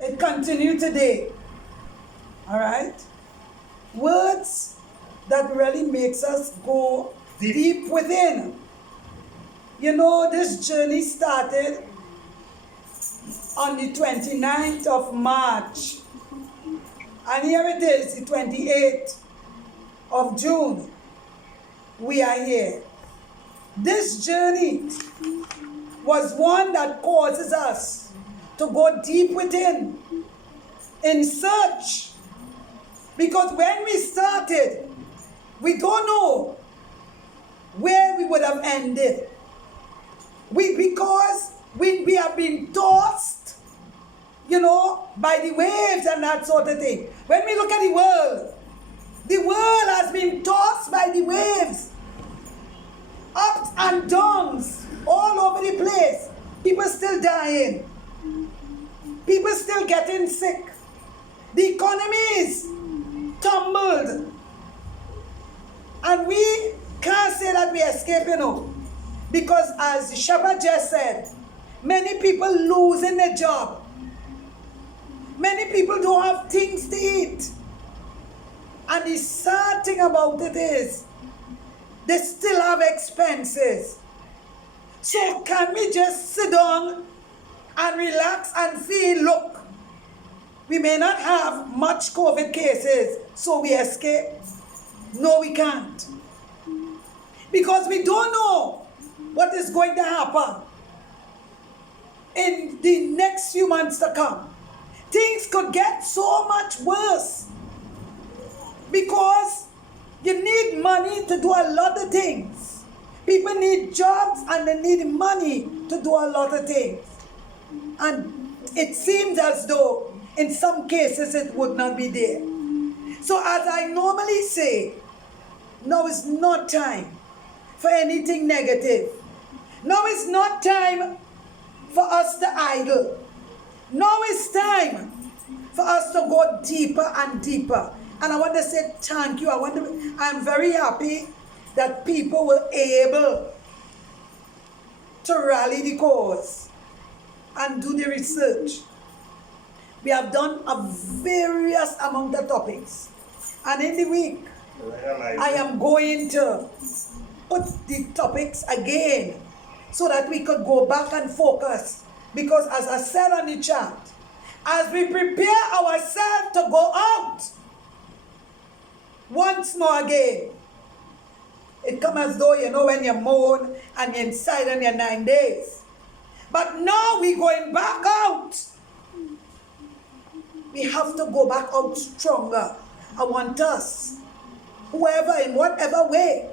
It continues today. All right? Words that really makes us go deep within. You know, this journey started on the 29th of March. And here it is, the 28th of June. We are here. This journey was one that causes us to go deep within in search. Because when we started, we don't know where we would have ended. Because we have been tossed, you know, by the waves and that sort of thing. When we look at the world has been tossed by the waves, ups and downs, all over the place. People still dying. People still getting sick. The economy is tumbled. And we can't say that we escape, you know. Because as the shepherd just said, many people losing their job. Many people don't have things to eat. And the sad thing about it is, they still have expenses. So can we just sit down and relax and feel, look, we may not have much COVID cases, so we escape? No, we can't. Because we don't know what is going to happen in the next few months to come. Things could get so much worse because you need money to do a lot of things. People need jobs and they need money to do a lot of things. And it seems as though in some cases it would not be there. So as I normally say, now is not time for anything negative. Now is not time for us to idle. Now is time for us to go deeper and deeper. And I want to say thank you. I'm very happy that people were able to rally the cause and do the research. We have done a various amount of topics. And in the week, I am going to put the topics again so that we could go back and focus. Because as I said on the chat, as we prepare ourselves to go out once more again, it comes as though, you know, when you moan and you're inside on your 9 days. But now we're going back out. We have to go back out stronger. I want us, whoever, in whatever way,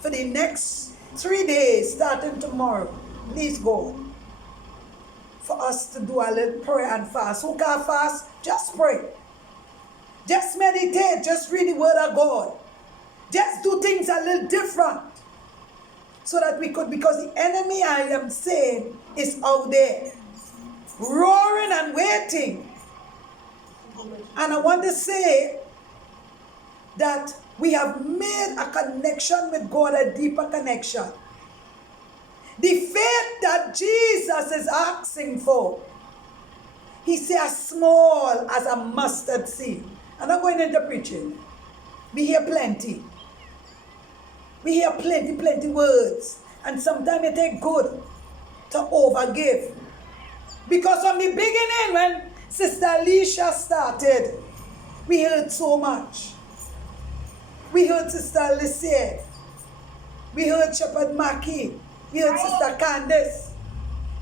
for the next 3 days, starting tomorrow, please go. For us to do a little prayer and fast. Who can't fast? Just pray. Just meditate. Just read the word of God. Just do things a little different. So that we could, because the enemy, I am saying, is out there. Roaring and waiting. And I want to say that we have made a connection with God, a deeper connection. The faith that Jesus is asking for, he said as small as a mustard seed. I'm not going into preaching. We hear plenty. We hear plenty words. And sometimes it takes good to overgive. Because from the beginning, when Sister Alicia started, we heard so much. We heard Sister Alicia. We heard Shepherd Mackie. We heard Sister Candace.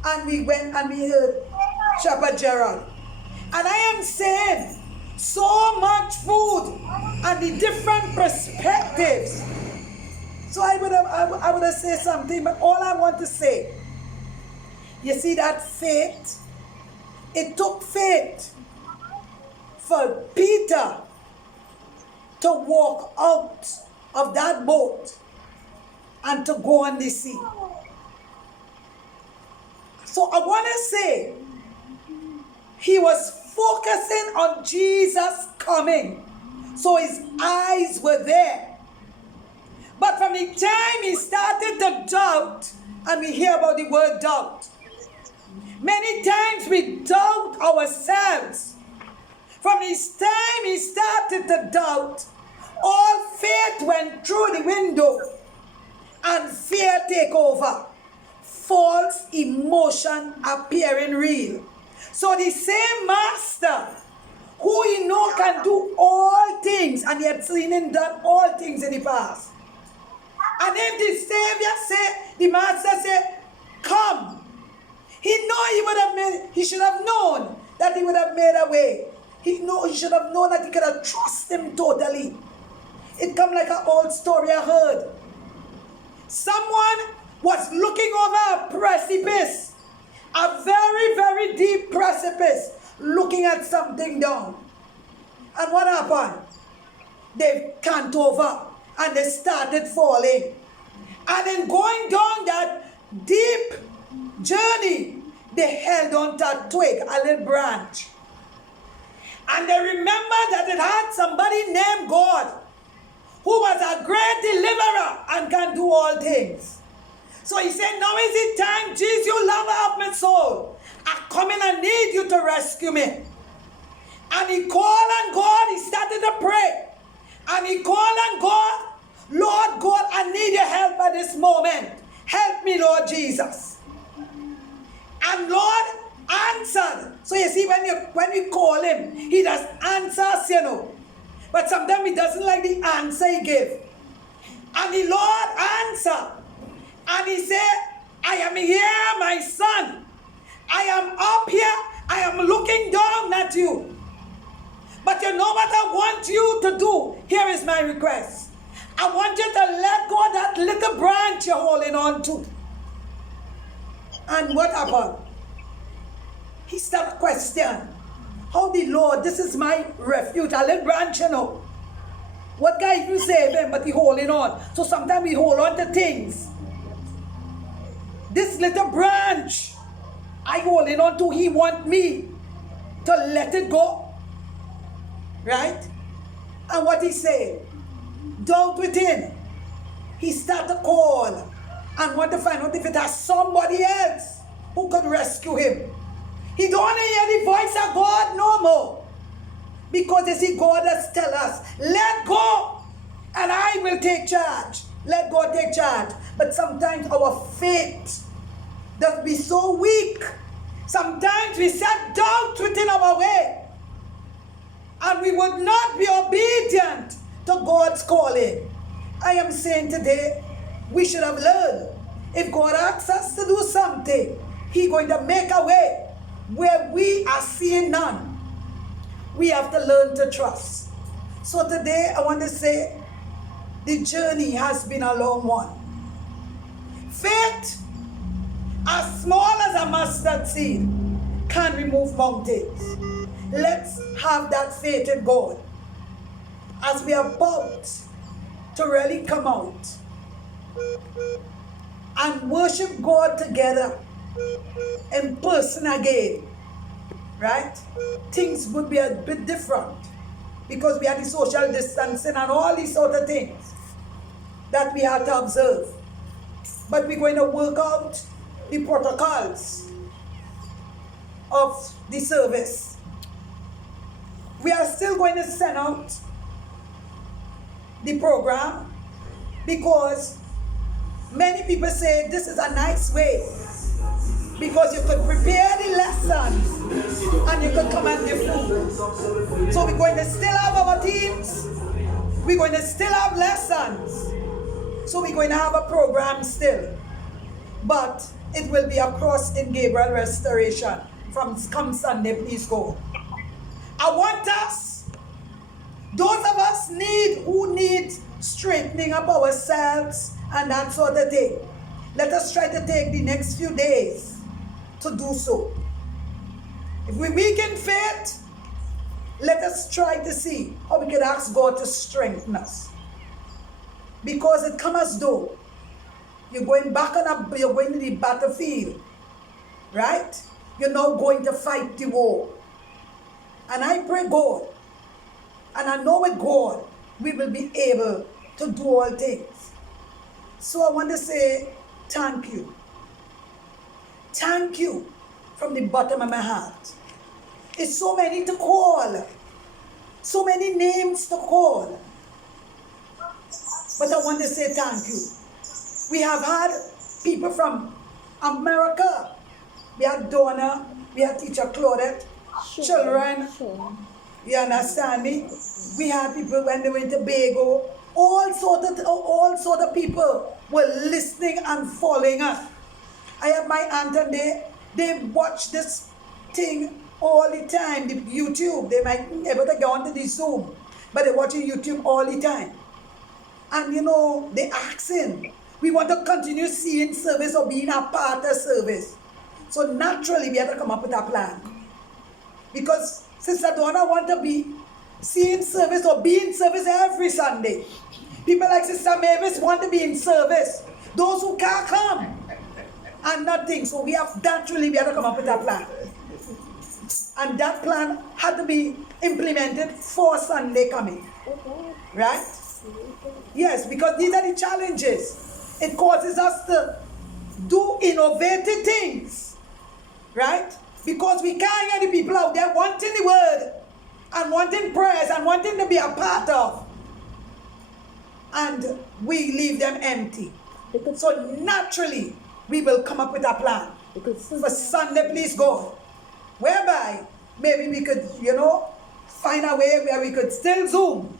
And we went and we heard Shepherd Gerald. And I am saying, so much food and the different perspectives. So I would have said something, but all I want to say, you see that faith? It took faith for Peter to walk out of that boat and to go on the sea. So I want to say, he was focusing on Jesus coming. So his eyes were there. But from the time he started to doubt, and we hear about the word doubt, Many times we doubt ourselves. From his time he started to doubt, all faith went through the window and fear take over. False emotion appearing real. So the same master who he know can do all things, and he had seen him done all things in the past. And if the Savior say, the master say, come, he should have known that he would have made a way. He should have known that he could have trusted him totally. It come like an old story I heard. Someone was looking over a precipice, a very, very deep precipice, looking at something down. And what happened? They can't over and they started falling. And in going down that deep journey, they held on to a twig, a little branch. And they remembered that it had somebody named God, who was a great deliverer and can do all things. So he said, now is it time, Jesus, you lover of my soul. I come in and need you to rescue me. And he called on God, he started to pray. And he called on God, Lord God, I need your help at this moment. Help me, Lord Jesus. And Lord answered. So you see, when we call him, he does answer us, you know. But sometimes he doesn't like the answer he gave. And the Lord answered. And he said, I am here, my son. I am up here. I am looking down at you. But you know what I want you to do? Here is my request. I want you to let go of that little branch you're holding on to. And what happened? He started questioning. How the Lord, this is my refuge, a little branch, you know. What guy if you save him, but he holding on. So sometimes we hold on to things. This little branch I holding on to, he want me to let it go. Right? And what he said, doubt within. He started to call and want to find out if it has somebody else who could rescue him. He don't want to hear the voice of God no more. Because you see, God has tell us, let go and I will take charge. Let God take charge. But sometimes our faith does be so weak. Sometimes we set doubt within our way. And we would not be obedient to God's calling. I am saying today, we should have learned. If God asks us to do something, He's going to make a way where we are seeing none. We have to learn to trust. So today, I want to say, the journey has been a long one. Faith, as small as a mustard seed, can remove mountains. Let's have that faith in God as we are about to really come out and worship God together in person again. Right? Things would be a bit different because we had the social distancing and all these sort of things that we had to observe. But we're going to work out the protocols of the service. We are still going to send out the program because many people say this is a nice way because you could prepare the lessons and you could come and give food. So we're going to still have our teams, we're going to still have lessons, so we're going to have a program still, but it will be across in Gabriel Restoration from come Sunday. Please go. I want us, those of us who need straightening up ourselves and that sort of thing, let us try to take the next few days to do so. If we weaken faith, let us try to see how we can ask God to strengthen us. Because it comes as though you're going back you're going to the battlefield, right? You're now going to fight the war. And I pray God, and I know with God, we will be able to do all things. So I want to say thank you. Thank you from the bottom of my heart. It's so many to call, so many names to call. But I want to say thank you. We have had people from America. We had Donna, we had Teacher Claudette, children. You understand me? We had people when they went to Tobago. All sort of people were listening and following us. I have my aunt and they watch this thing all the time, the YouTube. They might be able to go onto the Zoom, but they're watching YouTube all the time. And you know, they asking, we want to continue seeing service or being a part of service. So naturally, we have to come up with a plan. Because Sister Donna want to be seeing service or be in service every Sunday. People like Sister Mavis want to be in service. Those who can't come and nothing. So we have to come up with a plan. And that plan had to be implemented for Sunday coming. Right? Yes, because these are the challenges. It causes us to do innovative things. Right? Because we can't hear the people out there wanting the word and wanting prayers and wanting to be a part of. And we leave them empty. So naturally, we will come up with a plan for Sunday, please God. Whereby, maybe we could, find a way where we could still Zoom.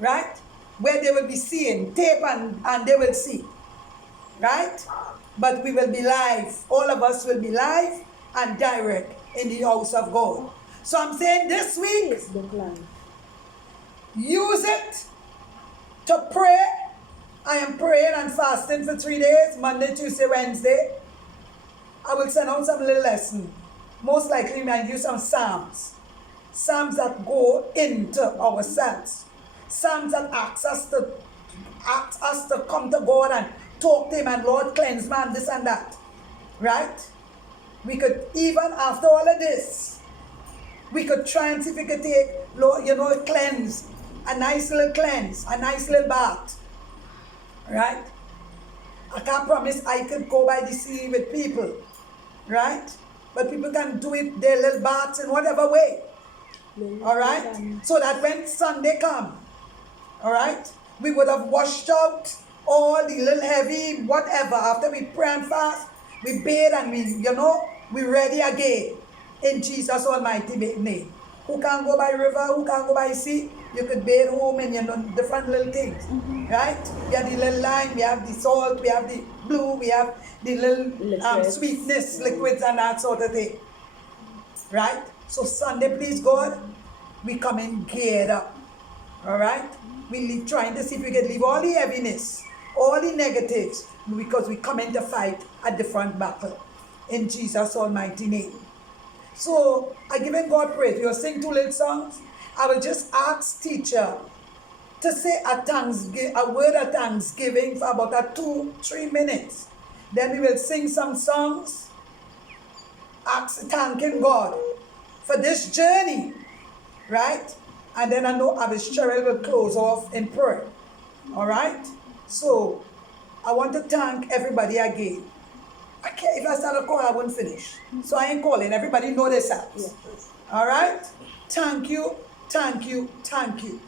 Right? Where they will be seeing tape and they will see. Right? But we will be live. All of us will be live and direct in the house of God. So I'm saying this week, use it to pray. I am praying and fasting for 3 days, Monday, Tuesday, Wednesday. I will send out some little lesson. Most likely, I use some Psalms. Psalms that go into ourselves. Psalms that ask us to come to God and talk to Him and Lord, cleanse man, this and that. Right? We could, even after all of this, we could try and see if we could take, cleanse. A nice little cleanse, a nice little bath. Right? I can't promise I could go by the sea with people. Right? But people can do it, their little baths in whatever way. Alright? So that when Sunday comes, alright, we would have washed out all the little heavy whatever. After we pray and fast, we bathe and we ready again. In Jesus' almighty name. Who can go by river, who can go by sea, you could bathe home in different little things. Right? We have the little lime, we have the salt, we have the blue, we have the little sweetness, liquids and that sort of thing. Right? So Sunday, please God, we come in geared up. Alright? We trying to see if we can leave all the heaviness, all the negatives, because we come in to fight a different battle. In Jesus' almighty name. So, I give God praise. We'll sing 2 little songs. I will just ask teacher to say a word of thanksgiving for about 2-3 minutes. Then we will sing some songs, thanking God for this journey, right? And then I know Abbess Cheryl will close off in prayer, all right? So, I want to thank everybody again. If I start a call, I won't finish. So I ain't calling. Everybody know themselves. Yes. All right? Thank you, thank you, thank you.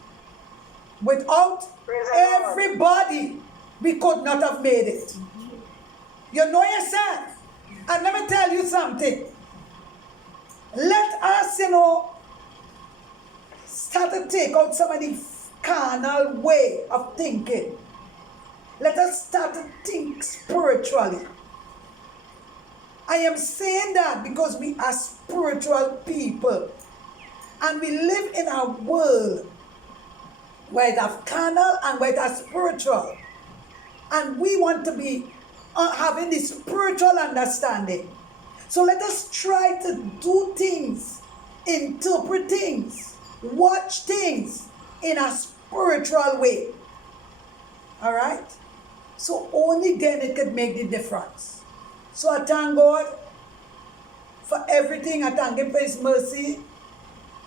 Without everybody, we could not have made it. You know yourself. And let me tell you something. Let us, start to take out some of the carnal way of thinking. Let us start to think spiritually. I am saying that because we are spiritual people. And we live in a world where it is carnal and where it is spiritual. And we want to be having this spiritual understanding. So let us try to do things, interpret things, watch things in a spiritual way. Alright? So only then it could make the difference. So I thank God for everything. I thank Him for His mercy.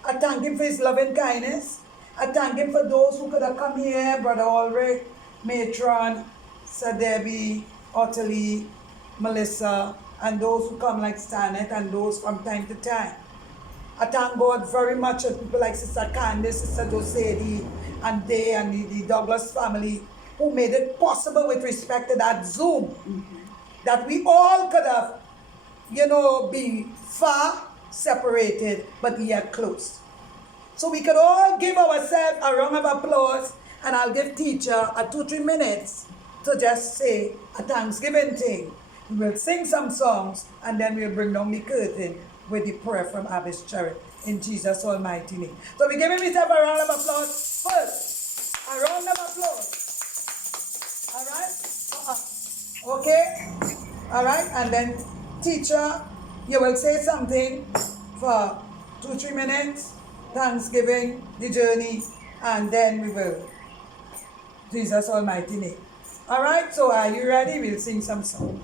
I thank Him for His loving kindness. I thank Him for those who could have come here, Brother Ulrich, Matron, Sir Debbie, Ottilie, Melissa, and those who come like Stanet and those from time to time. I thank God very much for people like Sister Candice, Sister Dosedi, and they and the Douglas family who made it possible with respect to that Zoom. That we all could have, be far separated, but yet close. So we could all give ourselves a round of applause, and I'll give teacher a 2-3 minutes to just say a Thanksgiving thing. We will sing some songs, and then we'll bring down the curtain with the prayer from Abbess Cherry in Jesus' almighty name. So we give himself a round of applause first. A round of applause. All right? Okay? All right? And then teacher, you will say something for 2-3 minutes. Thanksgiving, the journey, and then we will. Jesus almighty name. All right? So are you ready? We'll sing some song.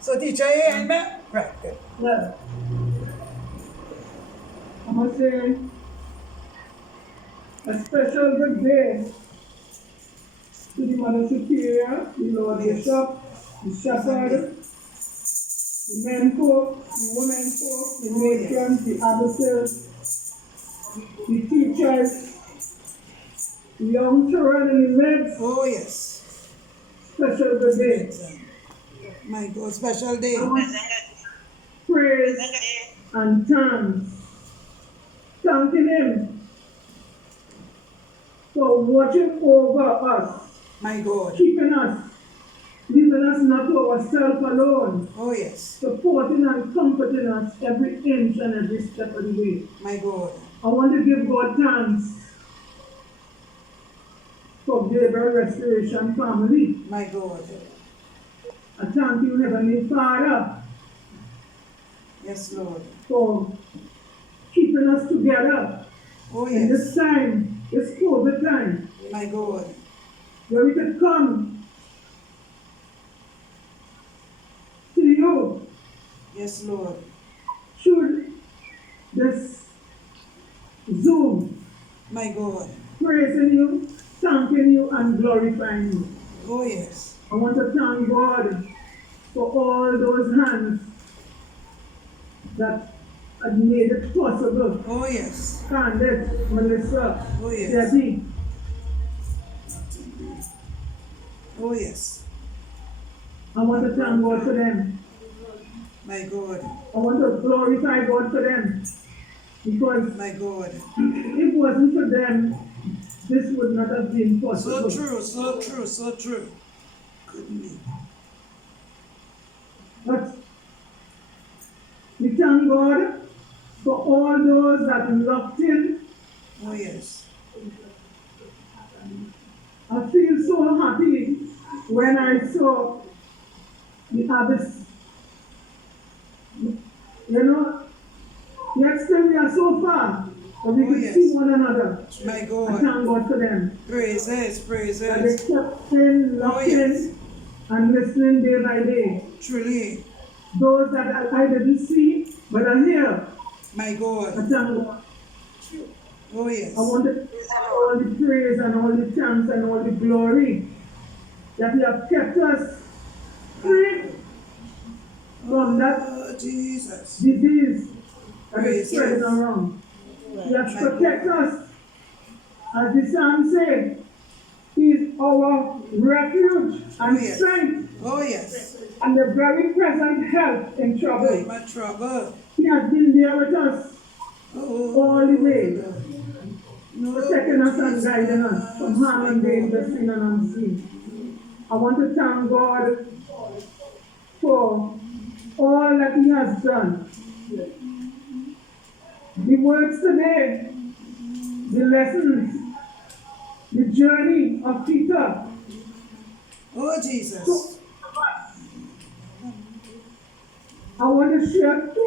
So teacher, you hear me? Right, good. Yeah. I'm going to say a special good day to the Mother Superior, the Lord Bishop, the Shepherd, the men folk, the women folk, the matrons, the abbesses, the teachers, the young children in the midst. Oh yes. Special good day. My God, special day. Praise and thanks. Thanking Him for watching over us, My God. keeping us, leaving us not to ourselves alone, Oh yes. supporting and comforting us every inch and every step of the way. My God. I want to give God thanks for Gabriel Restoration Family. My God. I thank you, Heavenly Father, Yes, Lord. for keeping us together Oh in yes. this time, this COVID time, My God. where we could come to you Yes, Lord. through this Zoom, My God. praising you, thanking you, and glorifying you. Oh yes. I want to thank God for all those hands that had made it possible. Oh yes. Candace, Melissa, Oh yes. Debbie, Oh yes. I want to thank God for them. My God. I want to glorify God for them. Because My God. if it wasn't for them, this would not have been So possible. true, so true, so true. Couldn't be. But we thank God for all those that locked in. Oh yes. I feel so happy when I saw the abbess. Yet still we are so far, but we Oh, could yes. see one another. My I God. thank God for them. Praises, That praises. they kept in, locked Oh, yes. in, and listening day by day. Truly. Those that I didn't see, but are here, My I God. thank God. Oh yes. I want to give all the praise and all the thanks and all the glory that you have kept us free from that Oh Jesus. disease that Praise is spreading yes. around. You have My protected us. As the psalm said, He is our refuge and Oh, yes. strength Oh yes. and the very present help in trouble. My trouble. He has been there with us, Oh. all the way, No, protecting us and guiding us from harm and my danger, God. seen and unseen. I want to thank God for all that He has done. The words today, the lessons, the journey of Peter. Oh Jesus. I want to share two